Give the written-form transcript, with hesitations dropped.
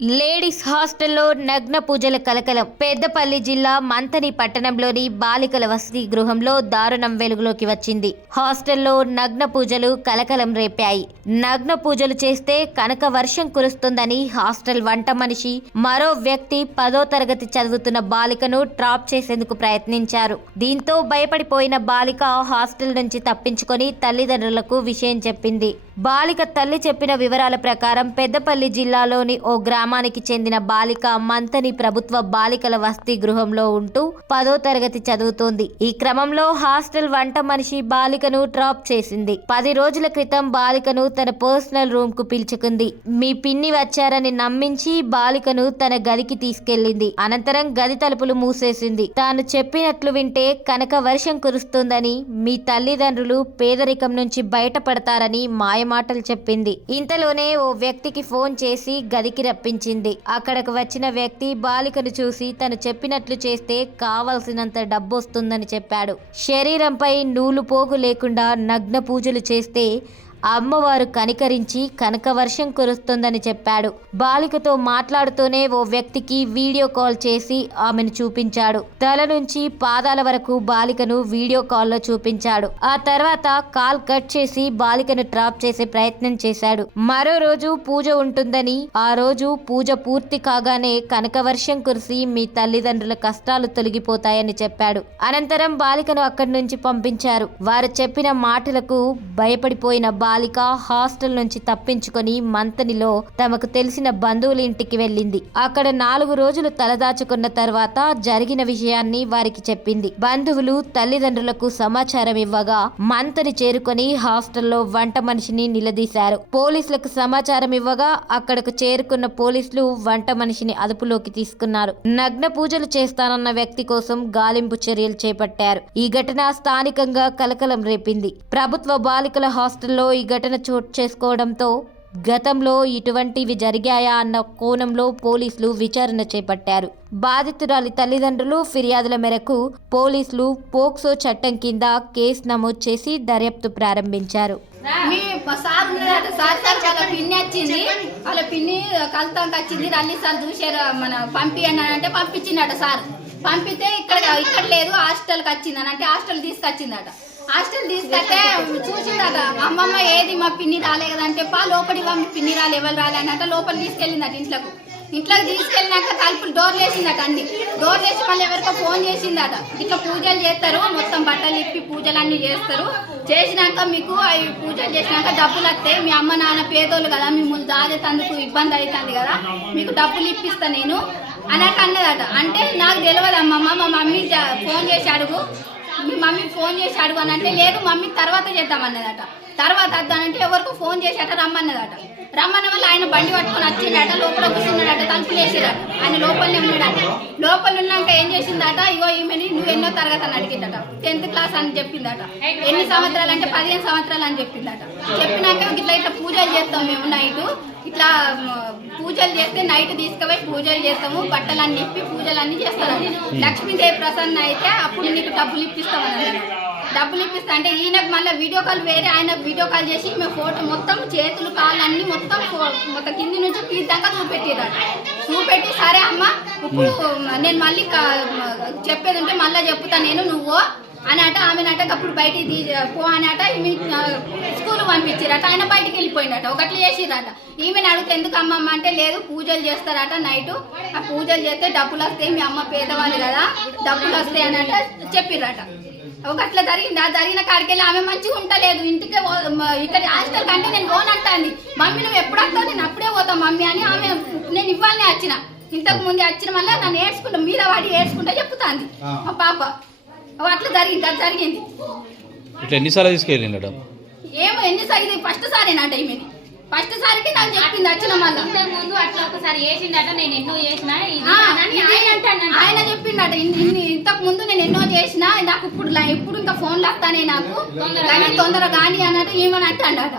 Ladies హాస్టల్లో నగ్న పూజల కలకలం. పెద్దపల్లి జిల్లా మంథని పట్టణంలోని బాలికల వసతి గృహంలో దారుణం వెలుగులోకి వచ్చింది. హాస్టల్లో నగ్న పూజలు కలకలం రేపాయి. నగ్న పూజలు చేస్తే కనక వర్షం కురుస్తుందని హాస్టల్ వంట మనిషి మరో వ్యక్తి 10వ తరగతి చదువుతున్న బాలికను ట్రాప్ చేసేందుకు ప్రయత్నించారు. దీంతో భయపడిపోయిన బాలిక హాస్టల్ నుంచి తప్పించుకొని తల్లిదండ్రులకు విషయం చెప్పింది. బాలిక తల్లి చెప్పిన వివరాల ప్రకారం పెద్దపల్లి జిల్లాలోని ఓ గ్రామానికి చెందిన బాలిక మంథని ప్రభుత్వ బాలికల వసతి గృహంలో ఉంటూ 10వ తరగతి చదువుతోంది. ఈ క్రమంలో హాస్టల్ వంట మనిషి బాలికను డ్రాప్ చేసింది. 10 రోజుల క్రితం బాలికను తన పర్సనల్ రూమ్ కు పిలుచుకుంది. మీ పిన్ని వచ్చారని నమ్మించి బాలికను తన గదికి తీసుకెళ్లింది. అనంతరం గది తలుపులు మూసేసింది. తాను చెప్పినట్లు వింటే కనక వర్షం కురుస్తుందని, మీ తల్లిదండ్రులు పేదరికం నుంచి బయటపడతారని మాయమాటలు చెప్పింది. ఇంతలోనే ఓ వ్యక్తికి ఫోన్ చేసి గదికి రప్పించింది. అక్కడకు వచ్చిన వ్యక్తి బాలికను చూసి తను చెప్పినట్లు చేస్తే కావలసినంత డబ్బు వస్తుందని చెప్పాడు. శరీరంపై నూలు పోగు లేకుండా నగ్న పూజలు చేస్తే అమ్మవారు కనికరించి కనక వర్షం కురుస్తుందని చెప్పాడు. బాలికతో మాట్లాడుతూనే ఓ వ్యక్తికి వీడియో కాల్ చేసి ఆమెను చూపించాడు. తల నుంచి పాదాల వరకు బాలికను వీడియో కాల్లో చూపించాడు. ఆ తర్వాత కాల్ కట్ చేసి బాలికను ట్రాప్ చేసే ప్రయత్నం చేశాడు. మరో రోజు పూజ ఉంటుందని, ఆ రోజు పూజ పూర్తి కాగానే కనక వర్షం కురిసి మీ తల్లిదండ్రుల కష్టాలు తొలగిపోతాయని చెప్పాడు. అనంతరం బాలికను అక్కడి నుంచి పంపించారు. వారు చెప్పిన మాటలకు భయపడిపోయిన బాలిక హాస్టల్ నుంచి తప్పించుకొని మంథనిలో తమకు తెలిసిన బంధువుల ఇంటికి వెళ్ళింది. అక్కడ 4 రోజులు తలదాచుకున్న తర్వాత జరిగిన విషయాన్ని వారికి చెప్పింది. బంధువులు తల్లిదండ్రులకు సమాచారం ఇవ్వగా మంథని చేరుకొని హాస్టల్లో వంట మనిషిని నిలదీశారు. పోలీసులకు సమాచారం ఇవ్వగా అక్కడకు చేరుకున్న పోలీసులు వంట మనిషిని అదుపులోకి తీసుకున్నారు. నగ్న పూజలు చేస్తానన్న వ్యక్తి కోసం గాలింపు చర్యలు చేపట్టారు. ఈ ఘటన స్థానికంగా కలకలం రేపింది. ప్రభుత్వ బాలికల హాస్టల్లో ఈ ఘటన చోటు చేసుకోవడంతో గతంలో ఇటువంటివి జరిగాయా అన్న కోణంలో పోలీసులు విచారణ చేపట్టారు. బాధితురాలి తల్లిదండ్రులు ఫిర్యాదుల మేరకు పోలీసులు పోక్సో చట్టం కింద కేసు నమోదు చేసి దర్యాప్తు ప్రారంభించారు. వాళ్ళ పిన్ని వచ్చింది, వాళ్ళ పిన్ని కలుతానికి వచ్చింది. రల్లి సార్ చూసారు, మన పంపి అంటే పంపించిందట సార్. పంపితే ఇక్కడ లేదు, హాస్టల్కి వచ్చింది అని అంటే హాస్టల్ తీసుకొచ్చిందట. హాస్టల్ తీసుకొస్తే చూసిందట, అమ్మమ్మ ఏది మా పిన్ని రాలే కదంటే లోపలి మీ పిన్ని రాలే, ఎవరు రాలే అన్నట్ట లోపల తీసుకెళ్ళిందట. ఇంట్లోకి తీసుకెళ్ళినాక తలుపులు డోర్లు వేసిందట. అన్ని డోర్లు వేసి మళ్ళీ ఎవరికో ఫోన్ చేసిందట. ఇట్లా పూజలు చేస్తారు, మొత్తం బట్టలు ఇప్పి పూజలు అన్ని చేస్తారు. చేసినాక మీకు అవి పూజలు చేసినాక డబ్బులు వస్తాయి, మీ అమ్మ నాన్న పేదోళ్ళు కదా, మిమ్మల్ని దాచేందుకు ఇబ్బంది అవుతుంది కదా, మీకు డబ్బులు ఇప్పిస్తా నేను అన్నట్టు అన్నదట. అంటే నాకు తెలియదు అమ్మమ్మ, మా మమ్మీ ఫోన్ చేసి అడుగు, మీ మమ్మీకి ఫోన్ చేసి అడుగు అని అంటే లేదు మమ్మీ తర్వాత చేద్దామన్నదట. తర్వాత వద్దానంటే ఎవరికో ఫోన్ చేసేట రమ్మన్నదట. రమ్మన్న వల్ల ఆయన బండి పట్టుకొని వచ్చిందట, లోపల కూర్చున్నాడట, తలుపులు వేసేదట. ఆయన లోపలనే ఉన్నాడట. లోపల ఉన్నాక ఏం చేసిందట, ఇగో ఈమెని నువ్వు ఎన్నో తరగతి అని అడిగిందట. 10th క్లాస్ అని చెప్పిందట. ఎన్ని సంవత్సరాలు అంటే 15 సంవత్సరాలు అని చెప్పిందట. చెప్పినాక ఇట్లా పూజలు చేస్తాం మేము నైట్, ఇట్లా పూజలు చేస్తే నైట్ తీసుకుపోయి పూజలు చేస్తాము, బట్టలన్నీ ఇప్పి పూజలన్నీ చేస్తాను. లక్ష్మీదేవి ప్రసన్న అయితే అప్పుడు నీకు డబ్బులు ఇప్పిస్తామని. డబ్బులు ఇప్పిస్తా అంటే ఈయనకు మళ్ళీ వీడియో కాల్ వేరే ఆయనకు వీడియో కాల్ చేసి మేము ఫోటో మొత్తం చేతులు కాళ్ళు అన్ని మొత్తం కింది నుంచి తీద్దాకా చూపెట్టిరట. చూపెట్టి సరే అమ్మ ఇప్పుడు నేను మళ్ళీ చెప్పేది ఉంటే మళ్ళీ చెప్తా నేను నువ్వు అనట. ఆమెనట అప్పుడు బయటికి పో అనట. స్కూల్ పంపించారట. ఆయన బయటికి వెళ్ళిపోయినట. ఒకట్లు చేసిరట. ఈమెను అడిగితే ఎందుకు అమ్మమ్మ అంటే లేదు పూజలు చేస్తారట నైట్, ఆ పూజలు చేస్తే డబ్బులు వస్తాయి, మీ అమ్మ పేదవాళ్ళు కదా డబ్బులు వస్తాయి అనట చెప్పిరట. ఒకట్లా జరిగింది. ఆ జరిగిన కాడికెళ్ళి ఆమె మంచిగా ఉంటలేదు, ఇంటికే ఇక్కడ హాస్టల్ కంటే నేను పోనంటాంది. మమ్మీ నువ్వు ఎప్పుడు వస్తావు, నేను అప్పుడే పోతావు మమ్మీ అని ఆమె నేను ఇవ్వాలనే వచ్చిన. ఇంతకు ముందు వచ్చిన వల్ల నన్ను ఏడ్చుకుంటా మీద వాడి ఏడ్చుకుంటా చెప్తాంది మా పాప. అట్లా జరిగింది. అది జరిగింది. ఎన్నిసార్లు తీసుకెళ్ళిండట? ఏమో ఎన్నిసార్లు, ఫస్ట్ సారేనంట. ఈమెని ఫస్ట్ సారికి నాకు చెప్పింది వచ్చిన మళ్ళీ. ముందు అట్లా ఒకసారి చేసిందట, నేను ఎన్నో చేసిన ఆయన చెప్పిండట. ఇంతకు ముందు నేను ఎన్నో చేసిన, నాకు ఇప్పుడు ఇంకా ఫోన్లు వస్తానే నాకు తొందరగా కానీ అన్నట్టు ఏమని అంటాడట.